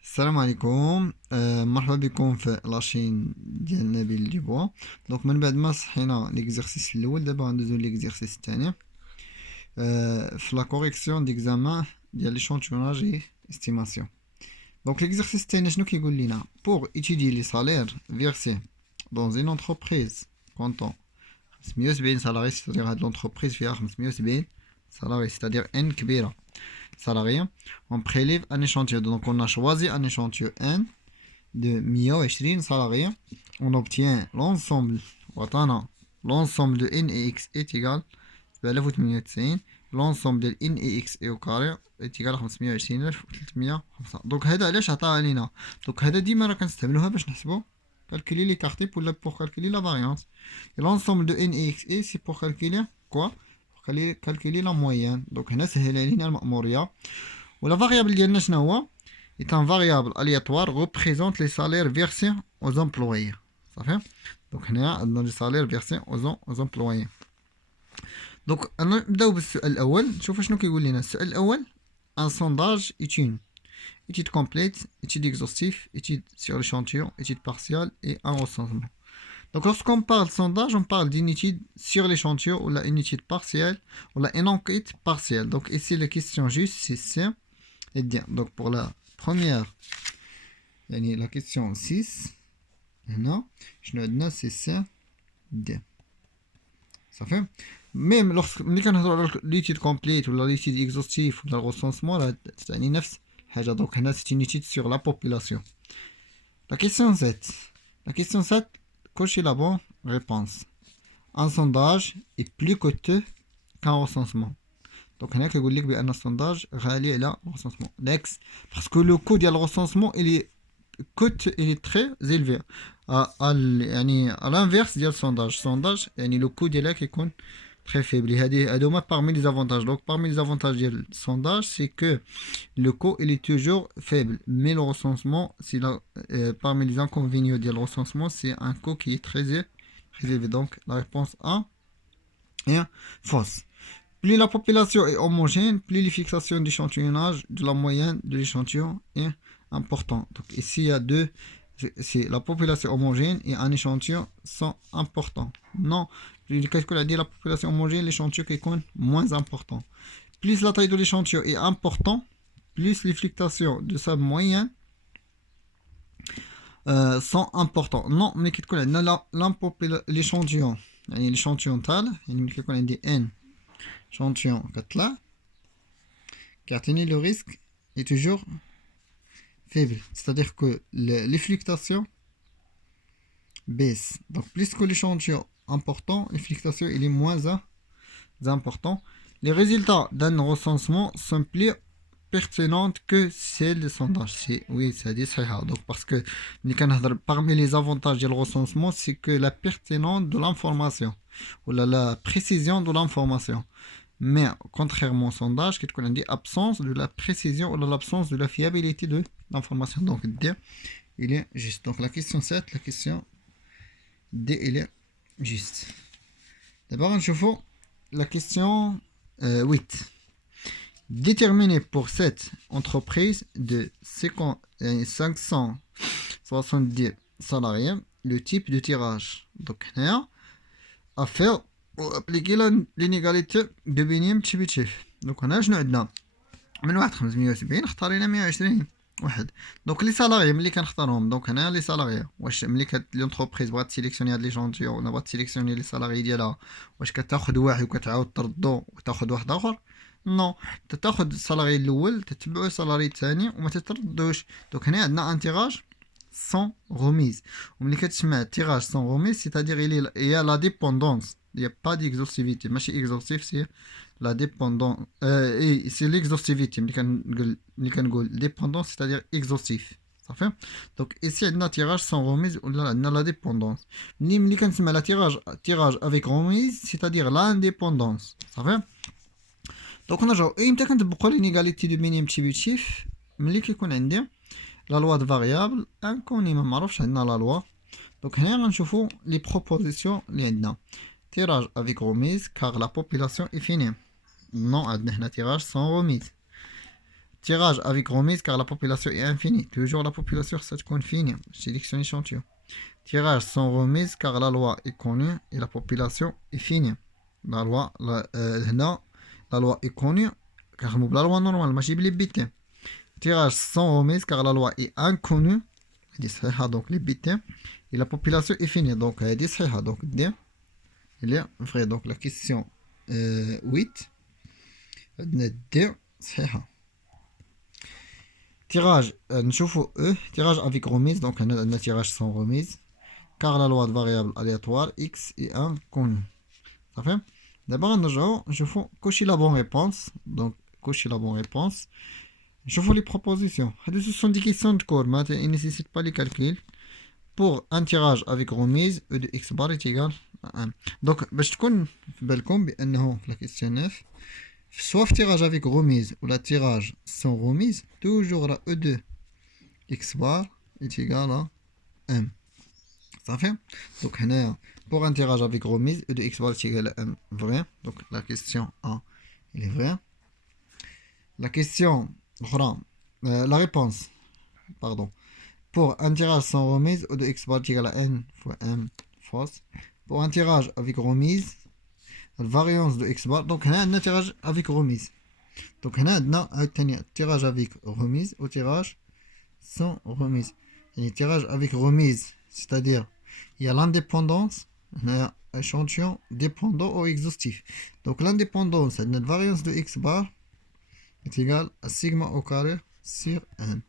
السلام عليكم. مرحبا بكم في لاشين ديال نبيل ديبوا. دونك من بعد ما صحينا ليكزارسيس الاول دابا غندوزو ليكزارسيس الثاني في لا كوريكسيون ديكزامان ديال ليشونتيوناج اي استيماسيون. دونك ليكزارسيس الثاني شنو كيقول لينا؟ بور étudier لي سالير فيرسي دون اون انتربريز كونطون 570 سالاري، c'est-à-dire هاد لونتربريز فيها 570 سالاري، c'est-à-dire ان كبيره salariés, on prélève un échantillon. Donc on a choisi un échantillon N de 120 salariés. On obtient l'ensemble de N et X est égal à 1890. L'ensemble de N et X est au carré est égal à 520305. Donc هذا علاش عطاها لينا؟ donc هذا ديما راه كنستعملوها باش نحسبوا calculer les cartes ولا pour calculer la variance. Et l'ensemble de N et X est c'est pour calculer quoi? calculer la moyenne. Donc هنا سهل علينا المأمورية. ولا variable ديالنا شنو هو؟ est un variable aléatoire représente les salaires versés aux employés. صافي. donc هنا عندنا les salaires versés aux employés. donc نبداو بالسؤال الأول. نشوفوا شنو كيقول لنا السؤال الأول. un sondage est une étude complète, étude exhaustive, étude sur l'échantillon, étude partielle et un recensement. Donc lorsqu'on parle de sondage, on parle d'une étude sur l'échantillon ou une étude partielle ou une enquête partielle. Donc ici la question juste c'est C et D. Donc pour la première, la question 6, non, je ne donne c'est C, D. Ça fait. Même lorsque l'étude complète ou l'étude exhaustive ou le recensement, c'est une حاجة. donc c'est une étude sur la population. La question 7. La question 7. Cochez la bonne réponse. Un sondage est plus coûteux qu'un recensement. Donc, on a que un sondage réalisé là recensement. Next, parce que le coût du recensement il est très élevé. À l'inverse du sondage. Sondage, le coût de là qui est très faible. Il y a parmi les avantages. Donc, parmi les avantages du sondage, c'est que le coût il est toujours faible. Mais le recensement, c'est parmi les inconvénients du recensement, c'est un coût qui est très élevé. Donc, la réponse A est fausse. Plus la population est homogène, plus les fixations d'échantillonnage de la moyenne de l'échantillon est important. Donc, ici, il y a deux. C'est la population homogène et un échantillon sont importants. Non, qu'est-ce qu'on a dit? La population homogène, l'échantillon qui est moins important. Plus la taille de l'échantillon est importante, plus les fluctuations de sa moyenne sont importantes. Non, mais qu'est-ce qu'on a? L'échantillon, l'échantillon tal, qu'est-ce qu'on a dit? N, échantillon 4 là, car le risque est toujours faible. C'est-à-dire que les fluctuations baissent. Donc plus que l'échantillon important, les fluctuations il est moins important. Les résultats d'un recensement sont plus pertinents que celles des sondages. Oui, c'est dit ça. Donc parce que parmi les avantages du recensement, c'est que la pertinence de l'information ou la précision de l'information. Mais contrairement au sondage, qu'est-ce qu'on a dit? Absence de la précision ou l'absence de la fiabilité de l'information. Donc D, il est juste. Donc la question 7, la question D, il est juste. D'abord, on chauffe la question 8. Déterminer pour cette entreprise de 570 salariés le type de tirage. Donc, là, à faire pour appliquer l'inégalité de بينهم تشبيتشيف. Donc, on a شنو عندنا من 570 اختارينا 120 واحد. دونك لي سالاري ملي كنختارهم دونك هنا لي سالاري واش ملي لونتربريز بغات تسيليكسيوني هاد لي جونتيون ولا بغات تسيليكسيوني لي سالاري ديالها واش كتاخذ واحد وكتعاود تردو وتاخذ واحد اخر؟ نو، تاخذ السالاري الاول تتبعو السالاري الثاني وما تتردوش. دونك هنا عندنا ان تيراج سون روميز. وملي كتسمع تيراج سون روميز سيتادير il لا ديبوندونس. il y a pas d'exhaustivité. ماشي exhaustif, c'est la dépendance. C'est l'exhaustivité. ملي كنقول dépendance, c'est-à-dire exhaustif. صافي. donc ici عندنا tirage sans remise ولا عندنا la dépendance. ملي كنسمع la tirage avec remise, c'est-à-dire l'indépendance. صافي. donc نرجعو امتى كنطبقوا l'inégalité du minimum تشيبيتشيف؟ ملي كيكون عندي la loi de variable inconnue ما معروفش عندنا la loi. donc هنا غنشوفوا les propositions اللي عندنا. tirage avec remise car la population est finie. Non, عندنا هنا tirage sans remise. tirage avec remise car la population est infinie. Toujours la population, ça te finie. Sélection échantillon. Tirage sans remise car la loi est connue et la population est finie. La loi, la loi est connue car la loi normale, ماشي بلي بيتين. Tirage sans remise car la loi est inconnue. Donc les bits et la population est finie. Donc donc il est vrai. Donc la question 8 D صحيحة. Tirage نشوفوا tirage avec remise. Donc un tirage sans remise car la loi de variable aléatoire x est inconnue. Ça fait d'abord نشوفوا cocher la bonne réponse. Donc cocher la bonne réponse. Je vois les propositions. Ce sont des questions de cours, mais ils ne nécessitent pas les calculs. Pour un tirage avec remise, E de x bar est égal à 1. Donc, je te connais, la question 9. Soit tirage avec remise ou la tirage sans remise, toujours la E de x bar est égal à 1. Ça fait? Donc, pour un tirage avec remise, E de x bar est égal à 1. Vrai. Donc, la question A, il est vrai. La question la réponse, pardon. Pour un tirage sans remise, E de x bar est égal à n fois m, fausse. Pour un tirage avec remise, la variance de x bar, donc on a un tirage avec remise. Donc on a un tirage avec remise ou tirage sans remise. Et tirage avec remise, c'est-à-dire il y a l'indépendance, on a un échantillon dépendant ou exhaustif. Donc l'indépendance, c'est notre variance de x bar est égal à sigma au carré sur n.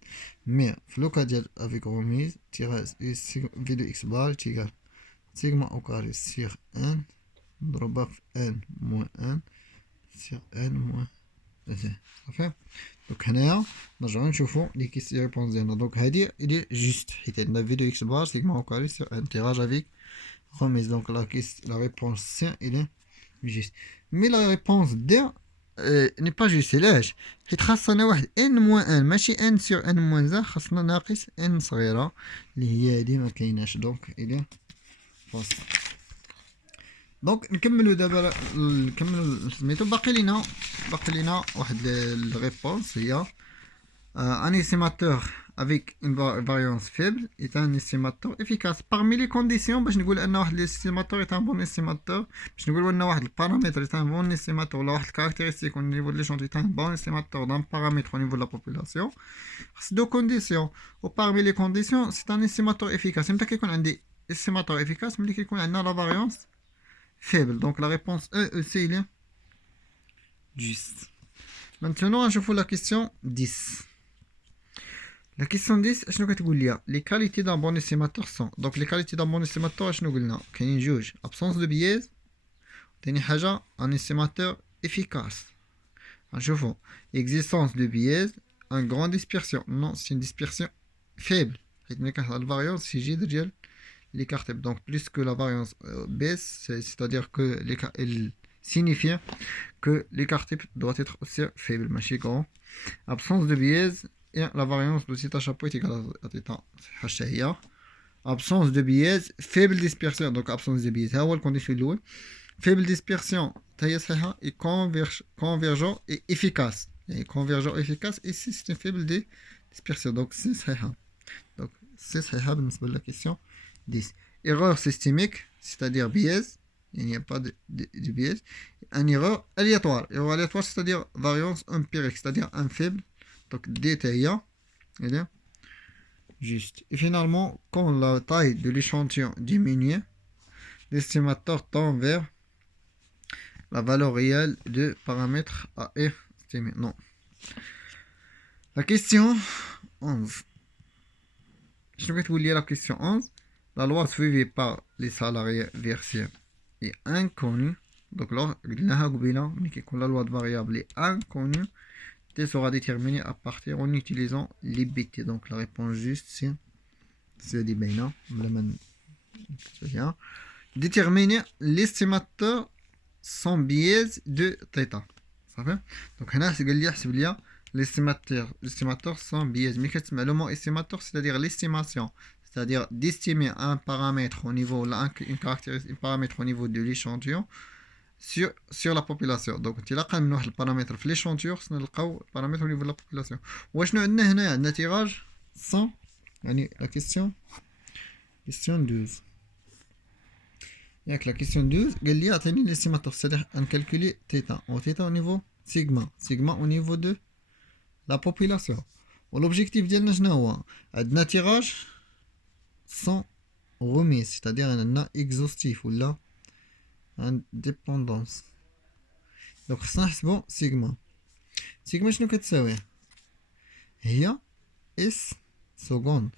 Mais le cas avec remise, tirage v de x bar est égal à sigma au carré sur n, ضربها في n moins n sur n moins 2. صافي. دونك هنايا نرجعو نشوفو لي كيسيون ريبونس ديالنا. دونك هادي إلي جوست حيت عندنا في دو إكس بار سيغما أو كاري سور ان tirage avec remise. Donc la réponse C il est juste. Mais la réponse D n'est pas juste. علاش؟ حيت خاصنا واحد n moins n ماشي n sur n moins 1. خاصنا ناقص n صغيرة اللي هي هادي مكايناش. دونك il est fausse. دونك نكملوا دابا سميتو باقي لينا واحد الريبونس هي un estimateur avec une variance faible est un estimateur efficace. Parmi les conditions باش نقول ان واحد الاستيماتور est un bon estimateur، باش نقولوا ان واحد البارامتر est un bon estimateur ولا واحد الكاركتيرستيك au niveau de l'échantillon est un bon estimateur d'un paramètre au niveau de la population، خاص دو كونديسيون. و parmi les conditions c'est un estimateur efficace. متى كيكون عندي estimateur efficace ملي كيكون عندنا la variance faible. Donc la réponse E, C, il est juste. Maintenant, je fais la question 10. La question 10, je vais les qualités d'un bon estimateur sont. Donc les qualités d'un bon estimateur, je vais juge absence de biais, un estimateur efficace. Je fais existence de biais, une grande dispersion. Non, c'est une dispersion faible. La variance, c'est J de l'écart. Donc plus que la variance baisse, c'est-à-dire que il signifie que l'écart type doit être aussi faible. Absence de biais et la variance de θ chapeau est égale à θ. Absence de biais, faible dispersion. Donc absence de biais, c'est la condition louée. Faible dispersion, et convergent et efficace. Et convergent efficace, et ici c'est une faible dispersion. Donc c'est ça. Donc c'est ça la question 10. Erreur systémique, c'est-à-dire biais, il n'y a pas de biais. Une erreur aléatoire. Erreur aléatoire, c'est-à-dire variance empirique, c'est-à-dire un faible. Donc détaillant, il est juste. Et finalement, quand la taille de l'échantillon diminue, l'estimateur tend vers la valeur réelle de paramètre à estimer. Non. La question 11. Je vais vous lire la question 11. La loi suivie par les salariés versés est inconnue. Donc là, la loi de variable est inconnue. T sera déterminée à partir en utilisant les bits. Donc la réponse juste c'est des bien. Déterminer l'estimateur sans biais de θ. Ça fait? Donc là, c'est l'estimateur sans biais. Mais qu'est-ce que le mot estimateur, c'est-à-dire l'estimation. C'est-à-dire d'estimer un paramètre au niveau, une caractéristique, un paramètre au niveau de l'échantillon sur la population. Donc انطلاقا من واحد البارامتر في ليشونتيون خصنا نلقاو البارامتر au niveau de la population. واشنو عندنا هنا؟ عندنا tirage sans يعني la question 12 ياك. la question 12 قال لي عطيني l'estimateur c'est-à-dire ان calculer θ au θ au niveau sigma au niveau de la population. والobjectif ديالنا شنو هو؟ عندنا tirage sans remise c'est-à-dire عندنا exhaustif ولا indépendance. دونك خصنا نحسبو سيغما شنو كتساوي؟ هي اس سكوند.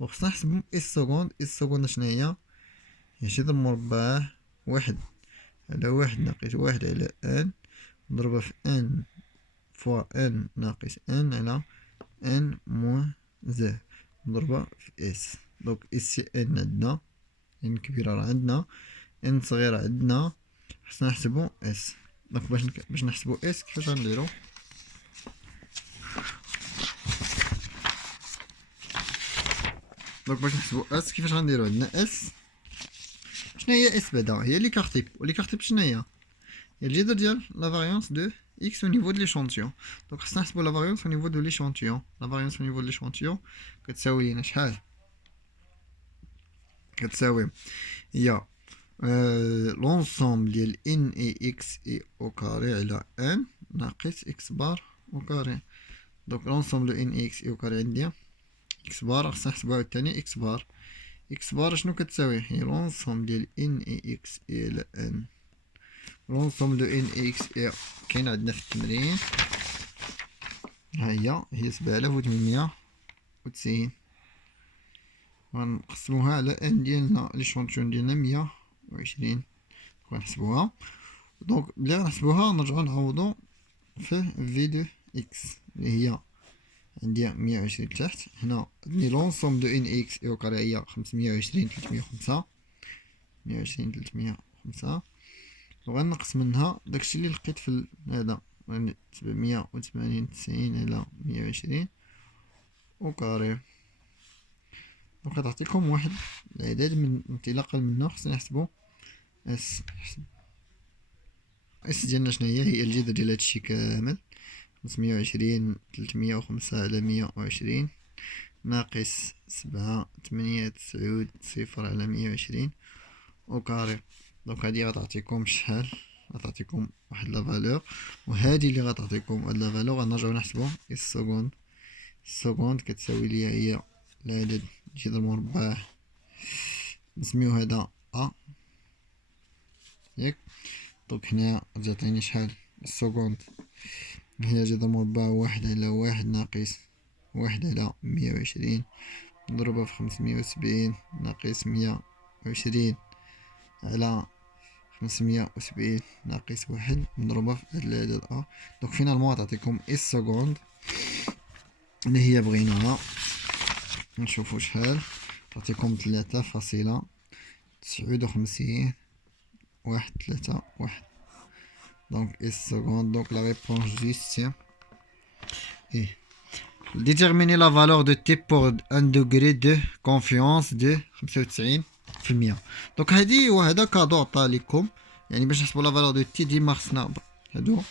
وخصنا نحسبو اس سكوند شنو هي جذر مربع واحد على واحد ناقص واحد على ان مضروبة في ان فوا ان ناقص ان على ان موان زد مضروبة في اس. دونك اس ان عندنا ان كبيرة راه عندنا ان صغيرة عندنا خصنا نحسبو اس. دونك باش نحسبو اس كيفاش غنديرو؟ عندنا اس شنو هي اس بعدا؟ هي لي كارتيب شنو هي الجذر ديال لا فاريونس دو اكس au niveau de l'échantillon. دونك خصنا نحسبو لا فاريونس au niveau de l'échantillon. لا فاريونس au niveau de l'échantillon كتساوي لينا شحال؟ كتساوي هي l'ensemble ديال n et x et au carré على n ناقص x بار au carré. دونك l'ensemble de n et x et au carré عندي x بار خصنا نحسبوها عاوتاني x بار شنو كتساوي؟ هي l'ensemble ديال n et x et على n. l'ensemble de n et x et كاين عندنا في التمرين ها هي 7890. غنقسموها على n ديالنا ليشونتيون ديالنا 120 غنحسبوها. دونك بلي غنحسبوها نرجعو نعوضو في في دو اكس اللي هي عندي 120 تحت. هنا عندي لونسوم دو ان اكس او كاري هي 520 305 وغنقص منها داكشي اللي لقيت في هذا يعني 780 90 على 120 او كاري. دونك غتعطيكم واحد العدد من انطلاقا منه خصنا نحسبو اس ديالنا شنو هي الجذر ديال هادشي كامل 520 305 على 120 ناقص 7 8 9 0 على 120 او كاري. دونك هادي غتعطيكم شحال؟ غتعطيكم واحد لا فالور وهادي اللي غتعطيكم هاد لا فالور غنرجعو نحسبو السكوند كتساوي ليا هي العدد جذر مربع نسميو هذا ا ياك. دونك هنا غتعطيني شحال؟ السكوند هي جذر مربع واحد على واحد ناقص واحد على 120 مضروبة في 570 ناقص 120 على 570 ناقص واحد مضروبة في هاد العدد ا. دونك فينالمون غتعطيكم اس سكوند اللي هي بغيناها نشوفو شحال تعطيكم 3.59 واحد 3 واحد. دونك اس سكوند. دونك لا ريبونس جوست ايه déterminer la valeur de t pour un degré de confiance de 95%. دونك هادي وهذا كادو عطا لكم يعني باش نحسبوا لا فالور دو تي ديما خصنا هادو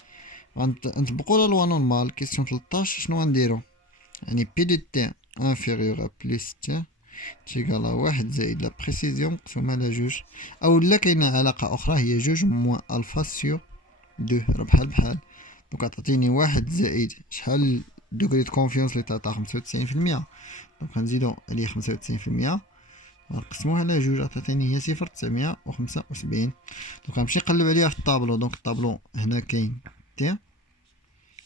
غنطبقوا لا لوا نورمال. كيسيون 13 شنو غنديرو؟ يعني بي دو تي انفيريور ا بلس تي تيكالا واحد زائد لا بريسيزيون مقسومة على جوج اولا كاينه علاقة اخرى هي جوج موان الفا سيور دو راه بحال. دونك عطاتيني واحد زائد شحال دوغري دو كونفيونس لي تعطى 95%. دونك غنزيدو عليه 95% ونقسموها على جوج عطاتيني هي 0.975. دونك غنمشي نقلب عليها في الطابلو. دونك الطابلو هنا كاين تي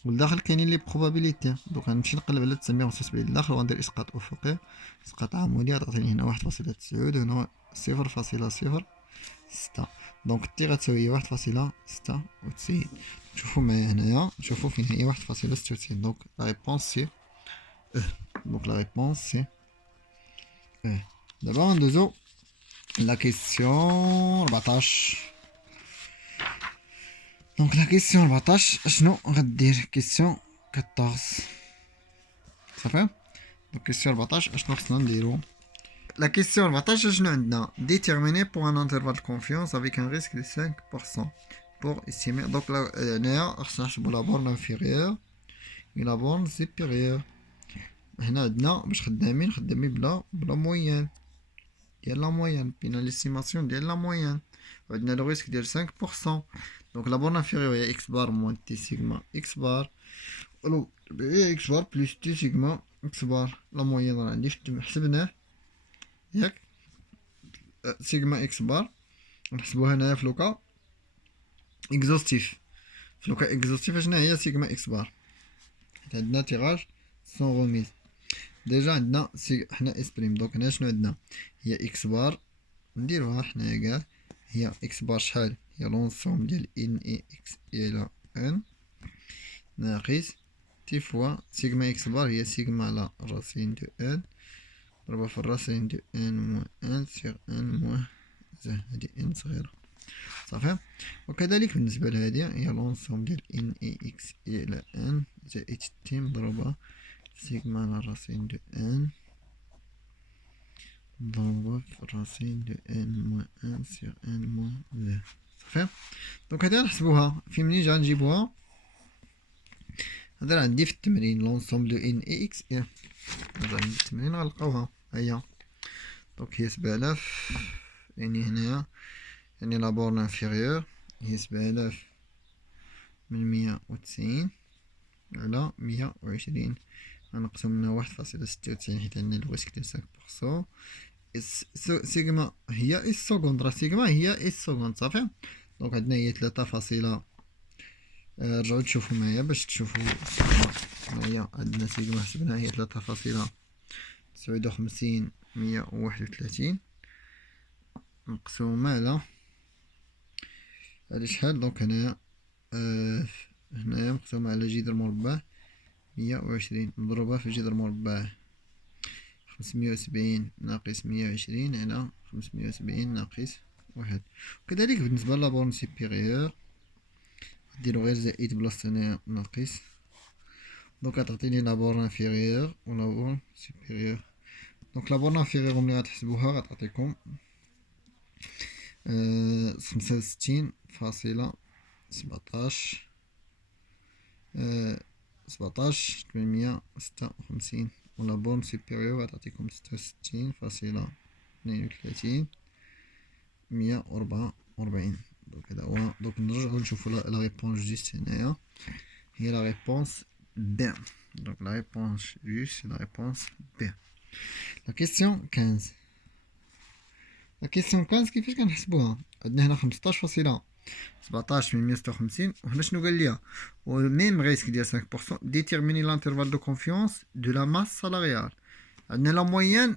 والداخل كاينين لي بروبابيليتي. دونك غنمشي نقلب على 975 الداخل وغندير اسقاط افقي اسقاط عمودي غتعطيني هنا 1.9 وهنا 0.06. دونك تي غتساوي هي 1.96. شوفوا معايا هنايا نشوفوا فين هي 1.96. دونك لا ريبونس سي دونك لا ريبونس سي دابا غندوزو لا كيسيون 14. دونك لا كيسيون 14 اشنو غدير؟ كيسيون 14 صافي. دونك كيسيون 14 اشنو خصنا نديرو؟ la question 14 شنو عندنا déterminer pour un intervalle de confiance avec un risque de 5% pour estimer donc là هنايا خصنا نحسبوا la borne inférieure et la borne supérieure. هنا عندنا باش خدامين بلا موين ديال لا موين بينا ليستيماسيون ديال لا موين وعندنا لو ريسك ديال 5%. دونك لا بورن انفيريور هي اكس بار موان تي سيغما اكس بار ولو هي اكس بار بلس تي سيغما اكس بار. لا موين راه عندي حسبناه ياك سيغما اكس بار نحسبوها هنايا في لوكا اكزوستيف. في لوكا اكزوستيف شنو هي سيغما اكس بار عندنا تيراج سون روميز ديجا عندنا حنا اسبريم. دونك هنا شنو عندنا هي اكس بار نديروها حنايا كاع هي اكس بار شحال هي لونسوم ديال ان اي اكس الى ان ناقص تي فوا سيغما اكس بار هي سيغما على راسين دو ان ضربها في الراسين دو ان موان ان سيغ ان موان زائد هادي ان صغيرة صافي. وكذلك بالنسبة لهادي هي لونسوم ديال ان اي اكس الى ان زائد تي مضروبة سيغما على راسين دو ان ضربة في راسين دو ان موان ان سيغ ان موان زائد صافي. دونك هادي غنحسبوها في منين جا نجيبوها. هذا عندي في التمرين لونسوم دو ان اي اكس هذا عندي في التمرين غنلقاوها هيا. دونك هي 7000 يعني هنايا يعني لا بورن انفيريور هي 7000 من 190 على 120 غنقسم منها 1.96 حيت عندنا الريسك ديال 5%. سيغما هي اس سكوند راه سيغما هي اس سكوند صافي. دونك عندنا هي 3. رجعوا تشوفوا معايا باش تشوفوا هنايا عندنا سيغما حسبناها هي 3.59 131 مقسومة على شحال. دونك هنايا هنايا مقسومة على جذر مربع 120 مضروبة في جذر مربع 570 ناقص 120 على 570 ناقص 1. وكذلك بالنسبة لابورن سوبيريور ديرو غير زائد بلاصة هنايا ناقص. دونك غتعطيني لابورن انفيريور و لابورن سوبيريور. دونك لابورن انفيريور ملي غتحسبوها غتعطيكم 65.17 856 و لابورن سوبيريور غتعطيكم 66.32 144. دونك هذا هو. دونك نرجعو نشوفو لا ريبونس جوست هنايا هي لا ريبونس بي. دونك لا ريبونس جوست لا ريبونس بي. لا كيسيون 15 لا كيسيون 15 كيفاش كنحسبوها. عندنا هنا 15.17 من 156 وهنا شنو قال ليا و ميم ريسك ديال 5% ديتيرميني لانترفال دو كونفيونس دو لا ماس سالاريال. عندنا لا موين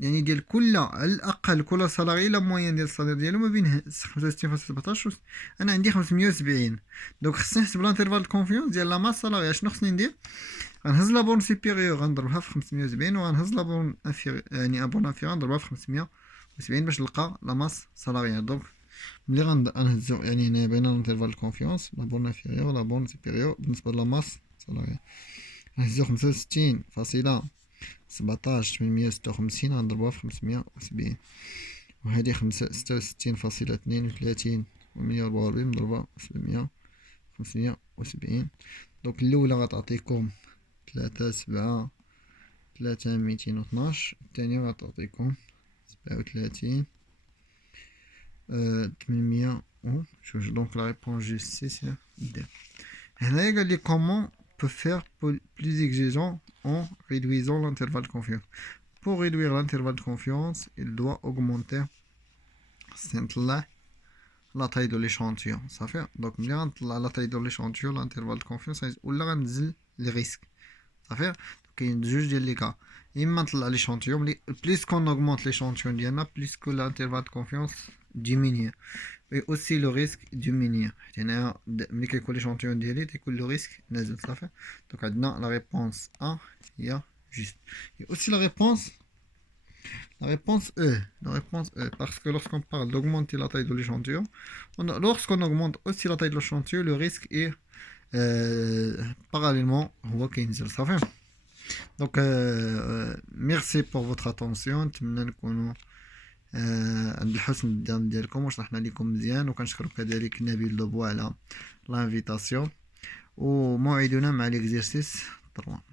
يعني ديال كل على الاقل كل سالاري لا موين ديال الصالير ديالو ما بين 65.17 انا عندي 570. دونك خصني نحسب لانترفال دو كونفيونس ديال لا ماس سالاريال. شنو خصني ندير غنهز لا بورن سوبيريور غنضربها في 570 وغنهز لا بورن انفيريور يعني بورن انفيريور غنضربها في 570 باش نلقى لا ماس سالاريال. دونك ملي غنهزو يعني هنا بين لانترفال دو كونفيونس لا بورن انفيريور لا بورن سوبيريور بالنسبه لا ماس سالاريال غنهزو 65.17 من 156 غنضربوها في 570 وهذه 66.32 و 144 مضروبة في 570. دونك الأولى غتعطيكم 3.7.3.212 الثانية غتعطيكم 37.800 شوف. دونك لا ريبونس جوست سي دي. هنايا قال لي كومون peut faire plus exigeant en réduisant l'intervalle de confiance. Pour réduire l'intervalle de confiance, il doit augmenter la taille de l'échantillon. Ça fait donc la taille de l'échantillon, l'intervalle de confiance, ou là les risques. Ça fait donc il y a deux ديال les cas. إما l'échantillon, plus qu'on augmente l'échantillon, plus que l'intervalle de confiance diminue. Et aussi le risque diminue. هنا ملي كيكون l'échantillon ديالي تيكون le risque نازل صافي. Donc عندنا la réponse A هي juste. Et aussi la réponse E. La réponse E. Parce que lorsqu'on parle d'augmenter la taille de l'échantillon, lorsqu'on augmente aussi la taille de l'échantillon, le risque est parallèlement هو كينزل صافي. دونك ميرسي بور فوتر اتونسيون، نتمنى نكونوا عند الحسن الظن ديالكم وشرحنا لكم مزيان، وكنشكر كذلك نبيل دوبوا على لانفيتاسيون، وموعدنا مع ليكزيرسيس 3.